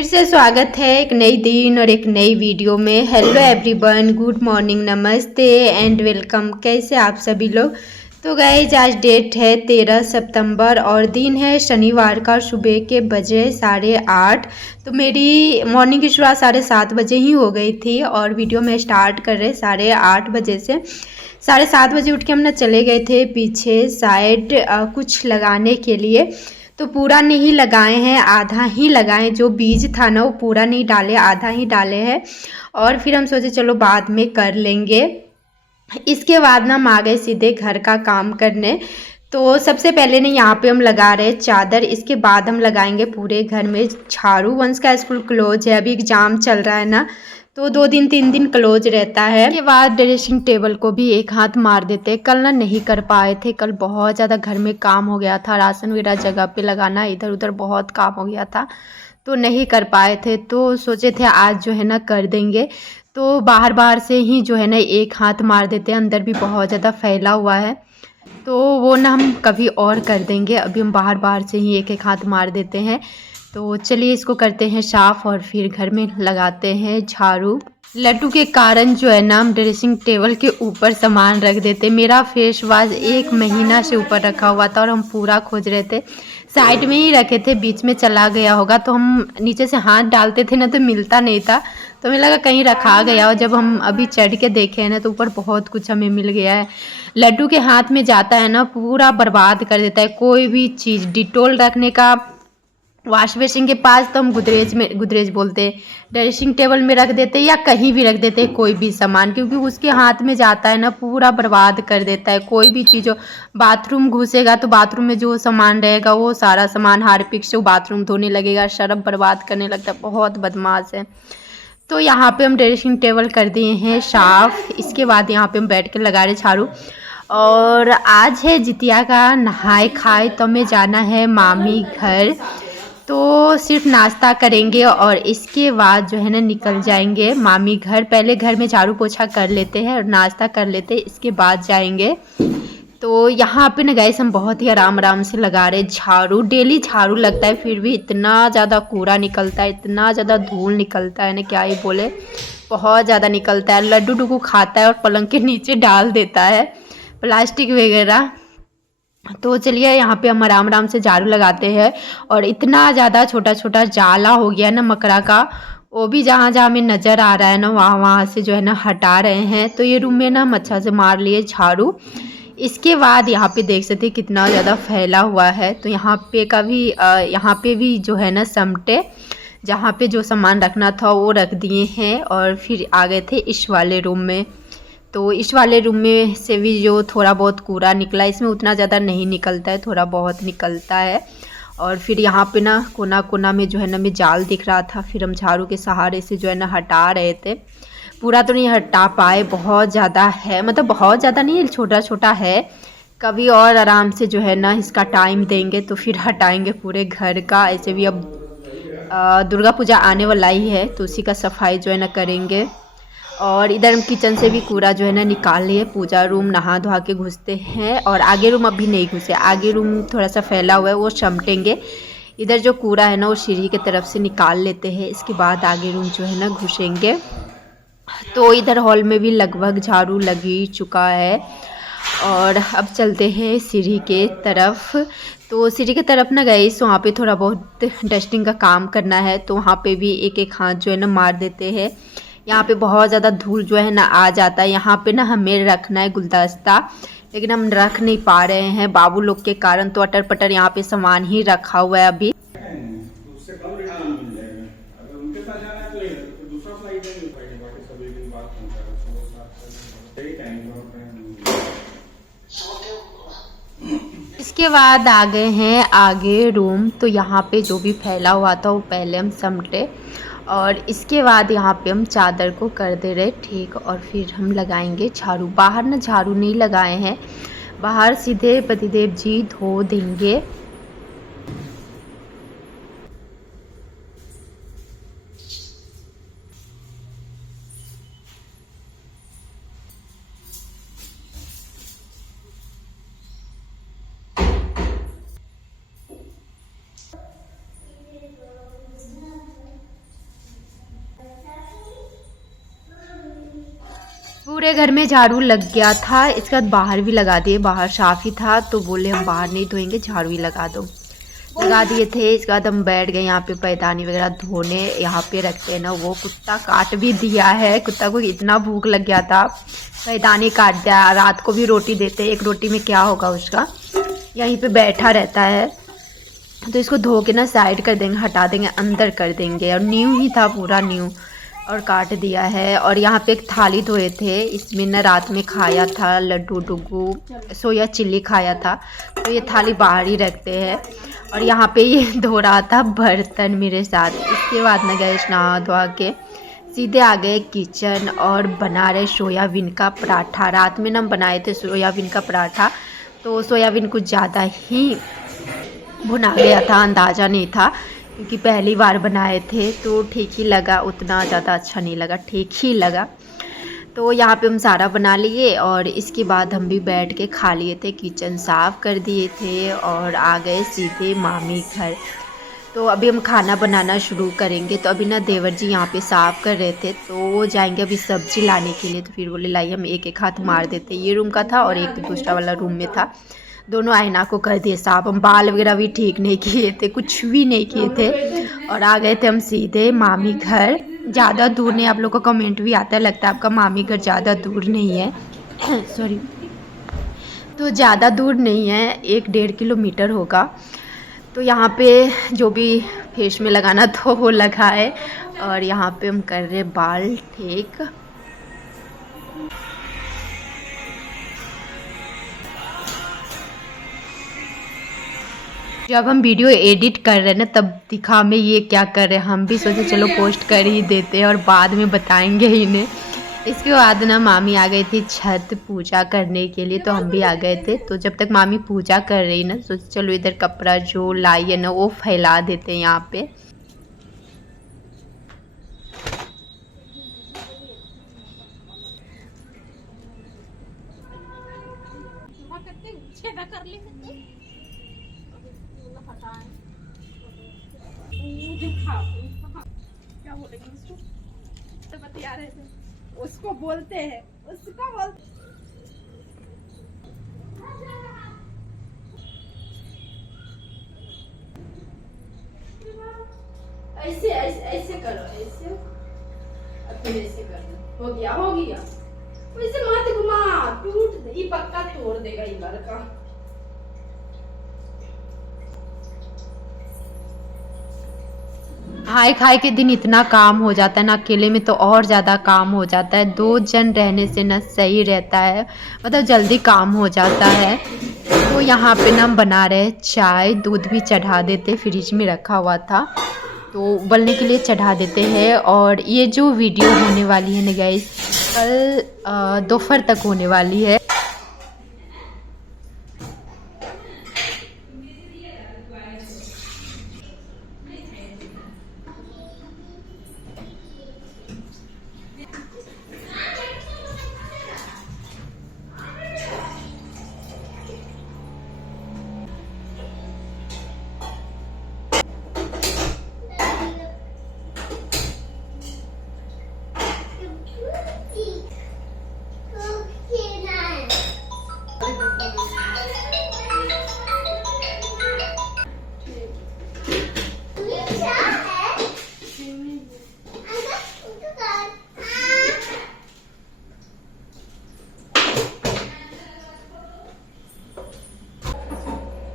फिर से स्वागत है एक नई दिन और एक नई वीडियो में। हेलो एवरीवन, गुड मॉर्निंग, नमस्ते एंड वेलकम। कैसे आप सभी लोग। तो गाइस आज डेट है 13 सितंबर और दिन है शनिवार का। सुबह के बजे 8:30। तो मेरी मॉर्निंग की शुरुआत 7:30 बजे ही हो गई थी और वीडियो में स्टार्ट कर रहे 8:30 बजे से। 7:30 बजे उठ के हम ना चले गए थे पीछे साइड कुछ लगाने के लिए। तो पूरा नहीं लगाए हैं, आधा ही लगाए। जो बीज था ना वो पूरा नहीं डाले, आधा ही डाले हैं। और फिर हम सोचे चलो बाद में कर लेंगे। इसके बाद ना हम आ गए सीधे घर का काम करने। तो सबसे पहले ना यहाँ पे हम लगा रहे हैं चादर। इसके बाद हम लगाएंगे पूरे घर में झाड़ू। वंश का स्कूल क्लोज है, अभी एग्जाम चल रहा है ना, तो 2 दिन 3 दिन क्लोज रहता है। इसके बाद ड्रेसिंग टेबल को भी एक हाथ मार देते। कल ना नहीं कर पाए थे, कल बहुत ज़्यादा घर में काम हो गया था। राशन वगैरह जगह पे लगाना, इधर उधर बहुत काम हो गया था तो नहीं कर पाए थे। तो सोचे थे आज जो है ना कर देंगे। तो बाहर बाहर से ही जो है ना एक हाथ मार देते हैं, अंदर भी बहुत ज़्यादा फैला हुआ है तो वो ना हम कभी और कर देंगे। अभी हम बाहर बाहर से ही एक एक हाथ मार देते हैं। तो चलिए इसको करते हैं साफ़ और फिर घर में लगाते हैं झाड़ू। लड्डू के कारण जो है ना हम ड्रेसिंग टेबल के ऊपर सामान रख देते। मेरा फेस वॉश 1 महीना से ऊपर रखा हुआ था और हम पूरा खोज रहे थे। साइड में ही रखे थे, बीच में चला गया होगा तो हम नीचे से हाथ डालते थे ना तो मिलता नहीं था। तो हमें लगा कहीं रखा गया और जब हम अभी चढ़ के देखे हैं ना तो ऊपर बहुत कुछ हमें मिल गया है। लड्डू के हाथ में जाता है ना पूरा बर्बाद कर देता है कोई भी चीज़। डिटोल रखने का, वॉश बेसिन के पास तो हम गुदरेज बोलते हैं, ड्रेसिंग टेबल में रख देते या कहीं भी रख देते कोई भी सामान, क्योंकि उसके हाथ में जाता है ना पूरा बर्बाद कर देता है कोई भी चीज़ हो। बाथरूम घुसेगा तो बाथरूम में जो सामान रहेगा वो सारा सामान हार्पिक से बाथरूम धोने लगेगा, शर्फ बर्बाद करने लगता है। बहुत बदमाश है। तो यहाँ पे हम ड्रेसिंग टेबल कर दिए हैं साफ़। इसके बाद यहाँ पे हम बैठ कर लगा रहे झाड़ू। और आज है जितिया का नहाए खाए तो हमें जाना है मामी घर। तो सिर्फ नाश्ता करेंगे और इसके बाद जो है ना निकल जाएंगे मामी घर। पहले घर में झाड़ू पोछा कर लेते हैं और नाश्ता कर लेते हैं, इसके बाद जाएंगे। तो यहाँ पे ना गाइस हम बहुत ही आराम आराम से लगा रहे झाड़ू। डेली झाड़ू लगता है फिर भी इतना ज़्यादा कूड़ा निकलता है, इतना ज़्यादा धूल निकलता है ना क्या ही बोले, बहुत ज़्यादा निकलता है। लड्डू डुगू खाता है और पलंग के नीचे डाल देता है प्लास्टिक वगैरह। तो चलिए यहाँ पे हम आराम आराम से झाड़ू लगाते हैं। और इतना ज़्यादा छोटा छोटा जाला हो गया ना मकड़ा का, वो भी जहाँ जहाँ हमें नज़र आ रहा है ना वहाँ वहाँ से जो है ना हटा रहे हैं। तो ये रूम में ना हम अच्छा से मार लिए झाड़ू। इसके बाद यहाँ पे देख सकते हैं कितना ज़्यादा फैला हुआ है। तो यहाँ पे भी जो है ना समटे, जहाँ पे जो सामान रखना था वो रख दिए हैं। और फिर आ गए थे इस वाले रूम में। तो इस वाले रूम में से भी जो थोड़ा बहुत कूड़ा निकला, इसमें उतना ज़्यादा नहीं निकलता है, थोड़ा बहुत निकलता है। और फिर यहाँ पे ना कोना कोना में जो है ना हमें जाल दिख रहा था, फिर हम झाड़ू के सहारे से जो है ना हटा रहे थे। पूरा तो नहीं हटा पाए, बहुत ज़्यादा है, मतलब बहुत ज़्यादा नहीं, छोटा छोटा है। कभी और आराम से जो है ना इसका टाइम देंगे तो फिर हटाएंगे पूरे घर का। ऐसे भी अब दुर्गा पूजा आने वाला ही है तो उसी का सफाई जो है ना करेंगे। और इधर हम किचन से भी कूड़ा जो है ना निकाल लिए। पूजा रूम नहा धोआ के घुसते हैं और आगे रूम अभी नहीं घुसे, आगे रूम थोड़ा सा फैला हुआ है वो समटेंगे। इधर जो कूड़ा है ना वो सीढ़ी की तरफ से निकाल लेते हैं, इसके बाद आगे रूम जो है ना घुसेंगे। तो इधर हॉल में भी लगभग झाड़ू लग ही चुका है। और अब चलते हैं सीढ़ी के तरफ। तो सीढ़ी की तरफ ना गए तो वहाँ पे थोड़ा बहुत डस्टिंग का काम करना है, तो वहाँ पे भी एक एक हाथ जो है ना मार देते हैं। यहाँ पे बहुत ज़्यादा धूल जो है ना आ जाता है। यहाँ पे ना हमें रखना है गुलदस्ता, लेकिन हम रख नहीं पा रहे हैं बाबू लोग के कारण। तो अटर पटर यहाँ पे सामान ही रखा हुआ है अभी। इसके बाद आ गए हैं आगे रूम। तो यहाँ पे जो भी फैला हुआ था वो पहले हम समेटे और इसके बाद यहाँ पे हम चादर को कर दे रहे ठीक। और फिर हम लगाएंगे झाड़ू। बाहर ना झाड़ू नहीं लगाए हैं, बाहर सीधे पतिदेव जी धो देंगे। पूरे घर में झाड़ू लग गया था। इसके बाद बाहर भी लगा दिए, बाहर साफ ही था तो बोले हम बाहर नहीं धोएंगे, झाड़ू ही लगा दो, लगा दिए थे। इसके बाद हम बैठ गए यहाँ पे पैदानी वगैरह धोने। यहाँ पे रखते हैं ना, वो कुत्ता काट भी दिया है। कुत्ता को इतना भूख लग गया था, पैदानी काट दिया। रात को भी रोटी देते, एक रोटी में क्या होगा उसका, यहीं पे बैठा रहता है। तो इसको धो के ना साइड कर देंगे, हटा देंगे, अंदर कर देंगे। और न्यू ही था, पूरा न्यू, और काट दिया है। और यहाँ पे एक थाली धोए थे, इसमें ना रात में खाया था लड्डू डुग्गू, सोया चिल्ली खाया था, तो ये थाली बाहर ही रखते हैं। और यहाँ पे ये धो रहा था बर्तन मेरे साथ। इसके बाद ना गए नहा धोआ के सीधे आ गए किचन और बना रहे सोयाबीन का पराठा। रात में ना हम बनाए थे सोयाबीन का पराठा, तो सोयाबीन कुछ ज़्यादा ही भुना गया था, अंदाज़ा नहीं था, क्योंकि पहली बार बनाए थे तो ठीक ही लगा, उतना ज़्यादा अच्छा नहीं लगा, ठीक ही लगा। तो यहाँ पे हम सारा बना लिए और इसके बाद हम भी बैठ के खा लिए थे। किचन साफ़ कर दिए थे और आ गए सीधे मामी घर। तो अभी हम खाना बनाना शुरू करेंगे। तो अभी ना देवर जी यहाँ पे साफ़ कर रहे थे, तो वो जाएंगे अभी सब्ज़ी लाने के लिए। तो फिर बोले लाइए हम एक एक हाथ मार देते। ये रूम का था और एक दूसरा वाला रूम में था, दोनों आईना को कर दिए साफ। हम बाल वगैरह भी ठीक नहीं किए थे, कुछ भी नहीं किए थे, और आ गए थे हम सीधे मामी घर। ज़्यादा दूर नहीं, आप लोग को कमेंट भी आता है, लगता है आपका मामी घर ज़्यादा दूर नहीं है सॉरी, तो ज़्यादा दूर नहीं है, 1-1.5 किलोमीटर होगा। तो यहाँ पे जो भी फेस में लगाना था वो लगा है। और यहाँ पे हम कर रहे बाल ठीक। जब हम वीडियो एडिट कर रहे हैं ना, तब दिखा हमें ये क्या कर रहे हैं। हम भी सोचे चलो पोस्ट कर ही देते हैं और बाद में बताएंगे इन्हें। इसके बाद ना मामी आ गई थी छत पूजा करने के लिए, तो हम भी आ गए थे। तो जब तक मामी पूजा कर रही ना, सोचे चलो इधर कपड़ा जो लाई है ना वो फैला देते हैं यहाँ पे। क्या बोलेंगे उसको, तो बता रहे थे, उसको बोलते हैं, उसको बोलते। ऐसे ऐसे ऐसे करो, ऐसे और फिर ऐसे करना। हो गया हो गया, वैसे मत घुमा, टूट ये पक्का तोड़ देगा ये लड़का। खाए खाए के दिन इतना काम हो जाता है ना, अकेले में तो और ज़्यादा काम हो जाता है। 2 जन रहने से ना सही रहता है, मतलब जल्दी काम हो जाता है। तो यहाँ पे ना हम बना रहे चाय, दूध भी चढ़ा देते, फ्रिज में रखा हुआ था तो उबलने के लिए चढ़ा देते हैं। और ये जो वीडियो होने वाली है ना गाइस, कल दोपहर तक होने वाली है।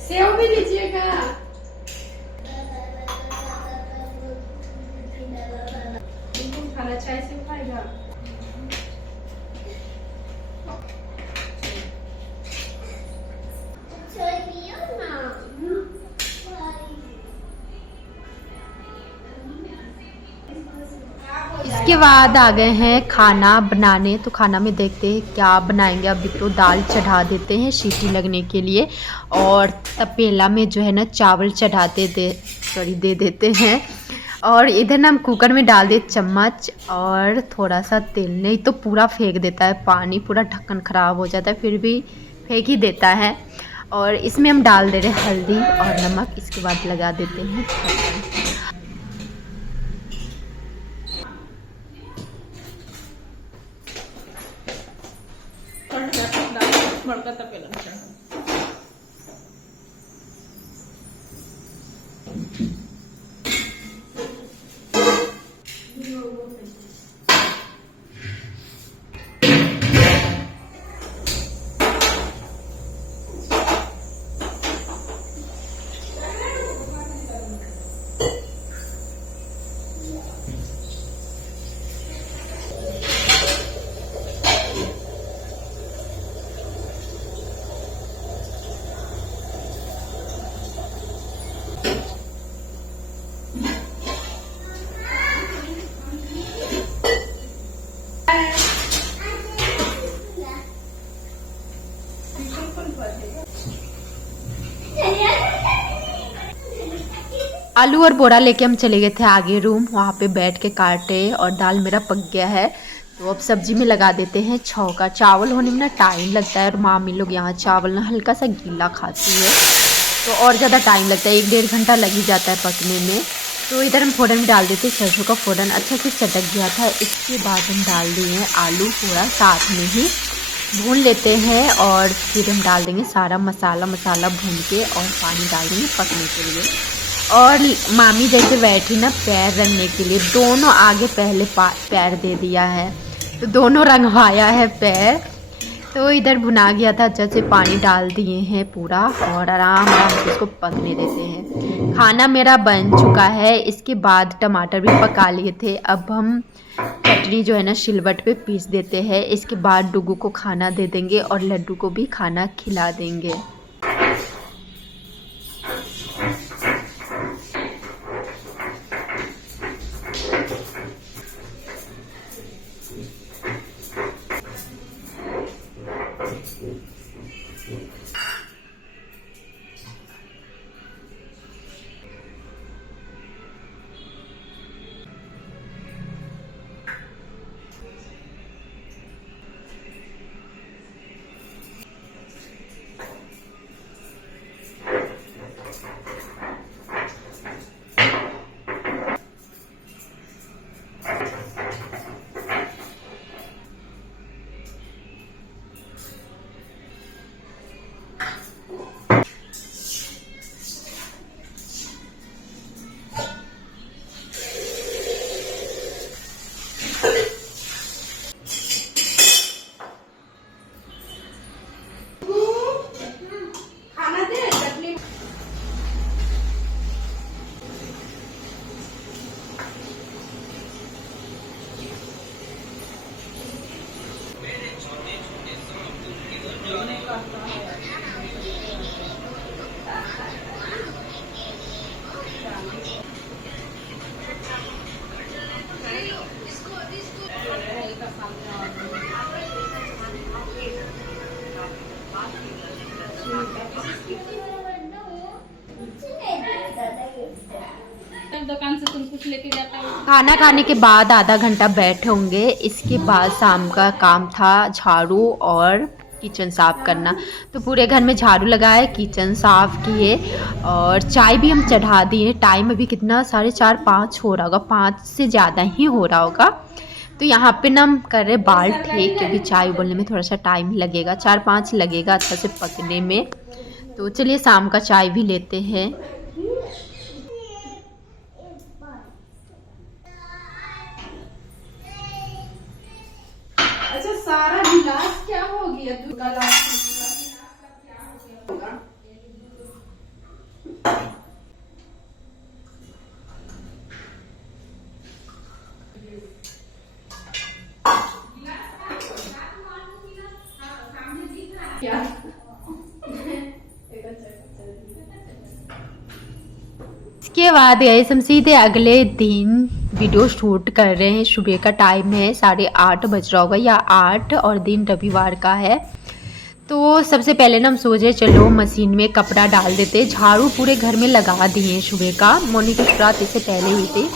सेव भी लीजिएगा। खाना चाय से खाएगा। इसके बाद आ गए हैं खाना बनाने। तो खाना में देखते हैं क्या बनाएंगे। अभी तो दाल चढ़ा देते हैं सीटी लगने के लिए, और तपेला में जो है ना चावल चढ़ाते दे देते हैं। और इधर ना हम कुकर में डाल दे चम्मच और थोड़ा सा तेल, नहीं तो पूरा फेंक देता है पानी, पूरा ढक्कन ख़राब हो जाता है, फिर भी फेंक ही देता है। और इसमें हम डाल दे रहे हल्दी और नमक। इसके बाद लगा देते हैं ढक्कन। आलू और बोरा लेके हम चले गए थे आगे रूम, वहाँ पे बैठ के काटे और दाल मेरा पक गया है। तो अब सब्जी में लगा देते हैं छौंका। चावल होने में ना टाइम लगता है और मामी लोग यहाँ चावल ना हल्का सा गीला खाती है तो और ज़्यादा टाइम लगता है, 1-1.5 घंटा लग ही जाता है पकने में। तो इधर हम फोड़न में डाल देते हैं सरसों का फोड़न, अच्छा से चटक गया था। इसके बाद हम डाल दिए हैं आलू पूरा साथ में ही भून लेते हैं और फिर हम डाल देंगे सारा मसाला भून के और पानी डाल देंगे पकने के लिए। और मामी जैसे बैठी ना पैर रंगने के लिए, दोनों आगे पहले पैर दे दिया है तो दोनों रंगवाया है पैर। तो इधर भुना गया था, अच्छा से पानी डाल दिए हैं पूरा और आराम से इसको पकने देते हैं। खाना मेरा बन चुका है, इसके बाद टमाटर भी पका लिए थे। अब हम चटनी जो है ना सिलवट पे पीस देते हैं। इसके बाद डुगू को खाना दे देंगे और लड्डू को भी खाना खिला देंगे। दुकान से तुम कुछ लेके जाता हो। खाना खाने के बाद आधा घंटा बैठे होंगे। इसके बाद शाम का काम था झाड़ू और किचन साफ़ करना। तो पूरे घर में झाड़ू लगाए, किचन साफ़ किए और चाय भी हम चढ़ा दिए। टाइम अभी कितना 4:30-5 हो रहा होगा, 5 से ज़्यादा ही हो रहा होगा। तो यहाँ पे ना हम कर रहे बाल ठीक, क्योंकि चाय उबलने में थोड़ा सा टाइम लगेगा, 4-5 लगेगा अच्छा से पकने में। तो चलिए शाम का चाय भी लेते हैं। अच्छा सारा गिलास क्या हो गया? तू गिलास क्या होगा? क्या? इसके बाद गए हम सीधे अगले दिन वीडियो शूट कर रहे हैं। सुबह का टाइम है, 8:30 बज रहा होगा या 8 और दिन रविवार का है। तो सबसे पहले ना हम सोचे चलो मशीन में कपड़ा डाल देते। झाड़ू पूरे घर में लगा दिए सुबह का, मोनी की शुरुआत इससे पहले हुई थी।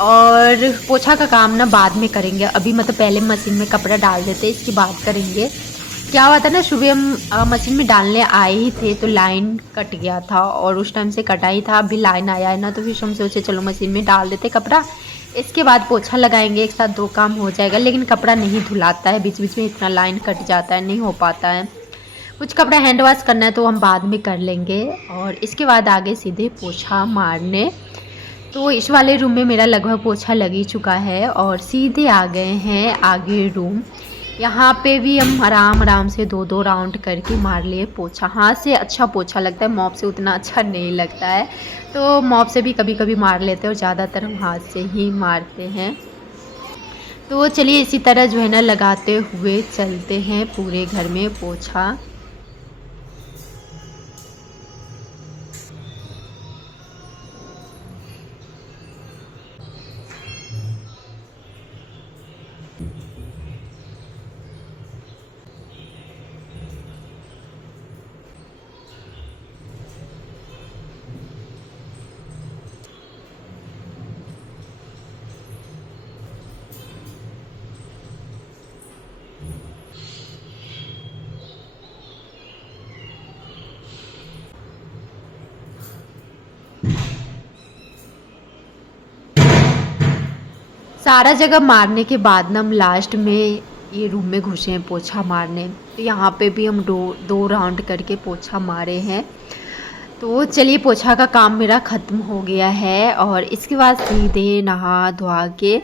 और पोछा का काम ना बाद में करेंगे, अभी मतलब पहले मशीन में कपड़ा डाल देते, इसकी बात करेंगे। क्या हुआ था ना, सुबह हम मशीन में डालने आए ही थे तो लाइन कट गया था और उस टाइम से कटा ही था। अभी लाइन आया है ना, तो फिर हम सोचे चलो मशीन में डाल देते कपड़ा, इसके बाद पोछा लगाएंगे, एक साथ 2 काम हो जाएगा। लेकिन कपड़ा नहीं धुलाता है, बीच बीच में इतना लाइन कट जाता है, नहीं हो पाता है। कुछ कपड़ा हैंड वॉश करना है तो हम बाद में कर लेंगे। और इसके बाद आगे सीधे पोछा मारने। तो इस वाले रूम में मेरा लगभग पोछा लग ही चुका है और सीधे आ गए हैं आगे रूम। यहाँ पे भी हम आराम से 2-2 राउंड करके मार लिए पोछा। हाथ से अच्छा पोछा लगता है, मॉप से उतना अच्छा नहीं लगता है। तो मॉप से भी कभी कभी मार लेते हैं और ज़्यादातर हम हाथ से ही मारते हैं। तो चलिए इसी तरह जो है ना लगाते हुए चलते हैं पूरे घर में पोछा। सारा जगह मारने के बाद ना हम लास्ट में ये रूम में घुसे हैं पोछा मारने। तो यहाँ पे भी हम 2 राउंड करके पोछा मारे हैं। तो चलिए पोछा का काम मेरा ख़त्म हो गया है और इसके बाद सीधे नहा धोआ के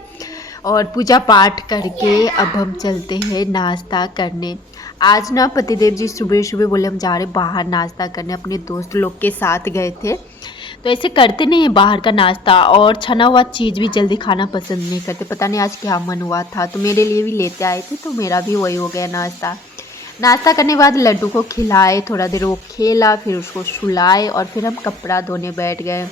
और पूजा पाठ करके अब हम चलते हैं नाश्ता करने। आज ना पतिदेव जी सुबह सुबह बोले हम जा रहे बाहर नाश्ता करने, अपने दोस्त लोग के साथ गए थे। तो ऐसे करते नहीं है बाहर का नाश्ता, और छना हुआ चीज़ भी जल्दी खाना पसंद नहीं करते। पता नहीं आज क्या मन हुआ था, तो मेरे लिए भी लेते आए थे, तो मेरा भी वही हो गया नाश्ता। नाश्ता करने के बाद लड्डू को खिलाए, थोड़ा देर वो खेला, फिर उसको सुलाए और फिर हम कपड़ा धोने बैठ गए।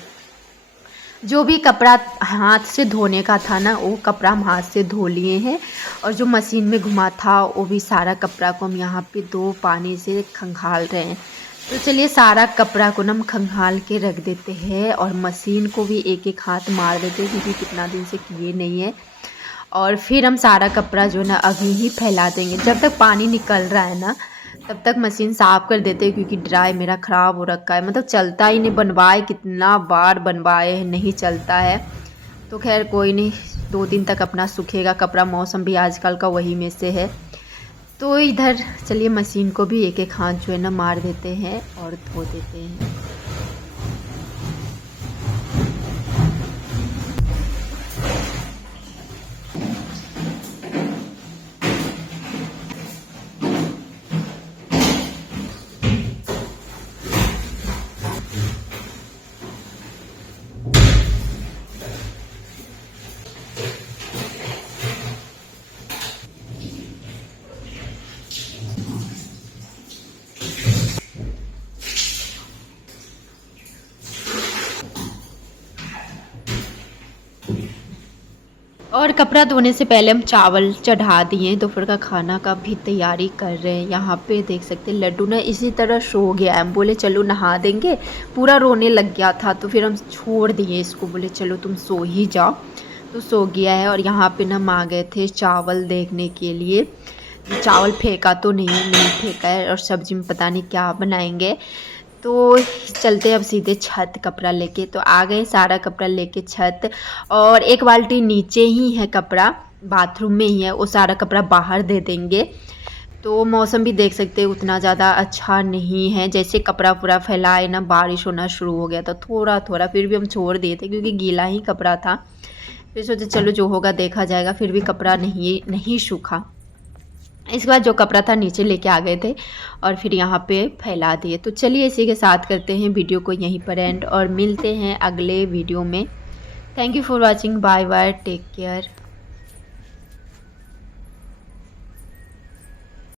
जो भी कपड़ा हाथ से धोने का था ना, वो कपड़ा हम हाथ से धो लिए हैं। और जो मशीन में घुमा था वो भी सारा कपड़ा को हम यहाँ पे 2 पानी से खंगाल रहे हैं। तो चलिए सारा कपड़ा को ना हम खंगाल के रख देते हैं और मशीन को भी एक एक हाथ मार देते हैं, क्योंकि कितना दिन से किए नहीं है। और फिर हम सारा कपड़ा जो है ना अभी ही फैला देंगे। जब तक पानी निकल रहा है ना तब तक मशीन साफ़ कर देते हैं, क्योंकि ड्राई मेरा ख़राब हो रखा है, मतलब चलता ही नहीं। बनवाए कितना बार बनवाए नहीं चलता है। तो खैर कोई नहीं, 2 दिन तक अपना सूखेगा कपड़ा। मौसम भी आजकल का वही में से है। तो इधर चलिए मशीन को भी एक एक हाथ जो है ना मार देते हैं और धो देते हैं। और कपड़ा धोने से पहले हम चावल चढ़ा दिए, दोपहर का खाना का भी तैयारी कर रहे हैं। यहाँ पे देख सकते हैं लड्डू ना इसी तरह सो गया है। हम बोले चलो नहा देंगे, पूरा रोने लग गया था, तो फिर हम छोड़ दिए इसको, बोले चलो तुम सो ही जाओ। तो सो गया है। और यहाँ पे ना हम आ गए थे चावल देखने के लिए। चावल फेंका तो नहीं फेंका है, और सब्जी में पता नहीं क्या बनाएंगे। तो चलते अब सीधे छत कपड़ा लेके। तो आ गए सारा कपड़ा लेके छत, और एक बाल्टी नीचे ही है कपड़ा, बाथरूम में ही है, वो सारा कपड़ा बाहर दे देंगे। तो मौसम भी देख सकते हैं उतना ज़्यादा अच्छा नहीं है। जैसे कपड़ा पूरा फैलाए ना बारिश होना शुरू हो गया था थोड़ा थोड़ा, फिर भी हम छोड़ दिए थे क्योंकि गीला ही कपड़ा था। फिर सोचे चलो जो होगा देखा जाएगा, फिर भी कपड़ा नहीं सूखा। इसके बाद जो कपड़ा था नीचे लेके आ गए थे और फिर यहाँ पे फैला दिए। तो चलिए इसी के साथ करते हैं वीडियो को यहीं पर एंड, और मिलते हैं अगले वीडियो में। Thank you for watching, bye bye, take care.